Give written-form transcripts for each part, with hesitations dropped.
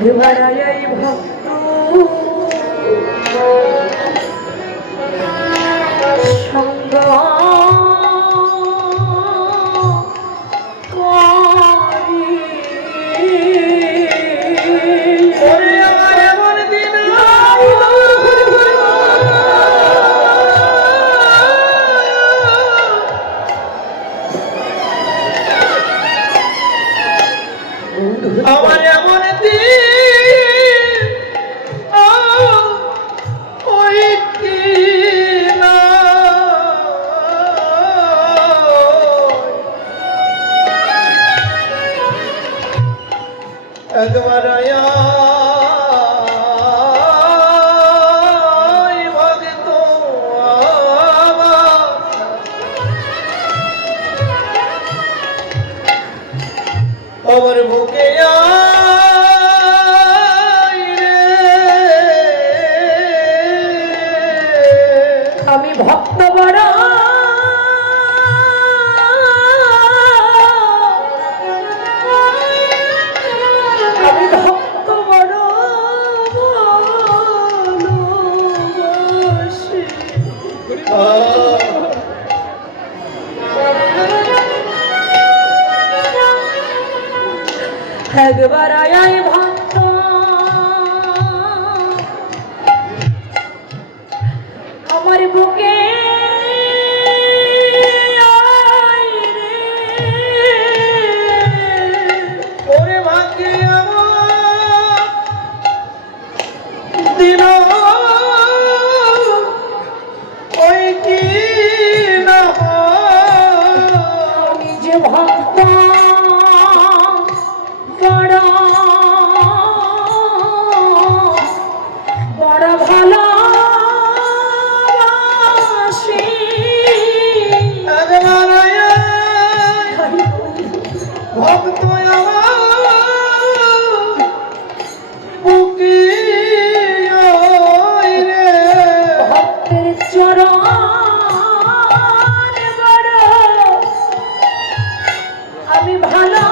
একবারাই ভক্ত সঙ্গ আমার এমন দিন ওই কি না একবার ভক্ত আমার বুকে আমি ভক্ত বড় আমি ভক্ত বড় একবার আয় ভক্ত আমার বুকে ওরে ভাগ্যে আমার দিল ওই কি না আমি যে ভক্ত বড় বড় ভালো ভক্ত বুকে রে ভক্তের চরণ বড় আমি ভালো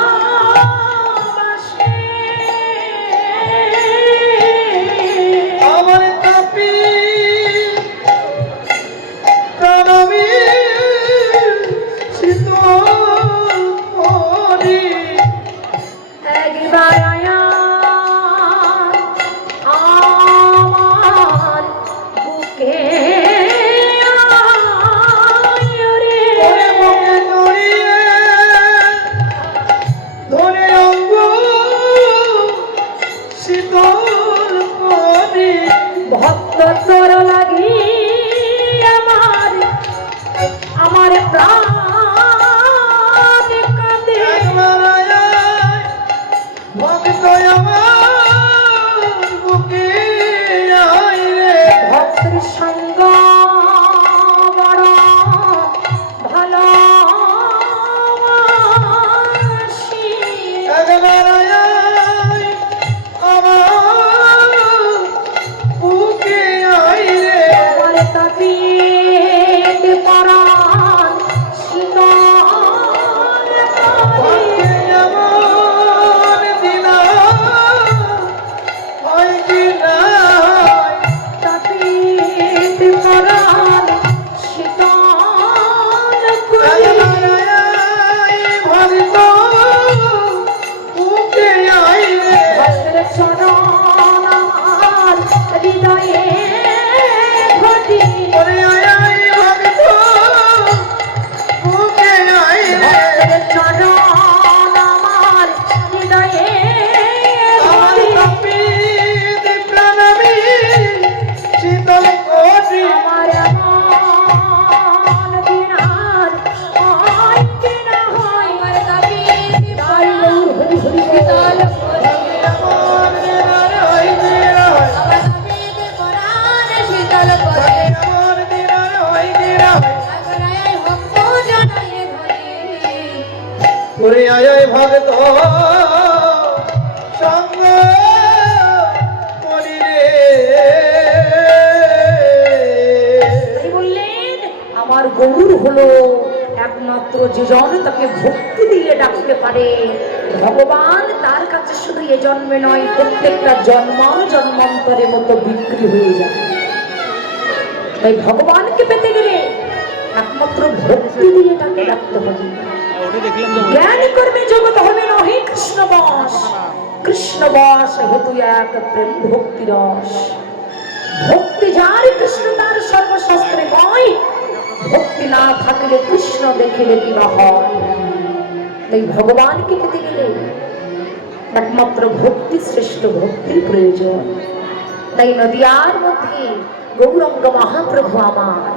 আমার কাপি প্রাণমী শীতল পরি একবার আমার বুকে ধরে অঙ্গ শীতল পরি ভক্ত তোর লাগি আমার প্রাণ কাঁদে ভক্ত আমার বুকে রে ভক্তের সঙ্গ বড় ভালো একবার আমার বুকে রে আমার তাপিত পরাণ শীতল ভাগ্যে এমন দিন হয় কি নাই তাপিত পরাণ শীতল ভক্ত বুকে রে ভক্তের চরণ আমার হৃদয়ে ঘটি ওরে ভক্ত বুকে রে ভক্তের চরণ আমার হৃদয়ে আমার ঘটি কাপিত প্রাণমী শীতল কোটি আমার এমন দিন আর হয় কি না হয় আমার তাপিত পরাণ শীতল আমার দিনার হয় দিনার আমার তাপিত পরাণ শীতল আমার দিনার হয় দিনার ওরে আয় ভক্ত সঙ্গ করি রে বললেন আমার গরুর হলো একমাত্র যে জন তাকে ভক্তি দিয়ে ডাকতে পারে ভগবান তার কাছে শুধু এ জন্মে নয়, প্রত্যেকটা জন্মান্তরে মতো বিক্রি হয়ে যায়। তাই ভগবানকে পেতে গেলে একমাত্র ভক্তি দিয়ে তাকে রাখতে হবে। জ্ঞান কর্মে জগৎ হবে নহে কৃষ্ণ বশ, কৃষ্ণ বশ হেতু এক প্রেম ভক্তি রস। ভক্তি যার কৃষ্ণ তার সর্বশাস্ত্রে কয়, ভক্তি না থাকলে কৃষ্ণ দেখিলে কিবা হয়। তাই ভগবানকে পেতে গেলে একমাত্র ভক্তি শ্রেষ্ঠ, ভক্তির প্রয়োজন। তাই নদিয়ার মধ্যে গৌরাঙ্গ মহাপ্রভু আমার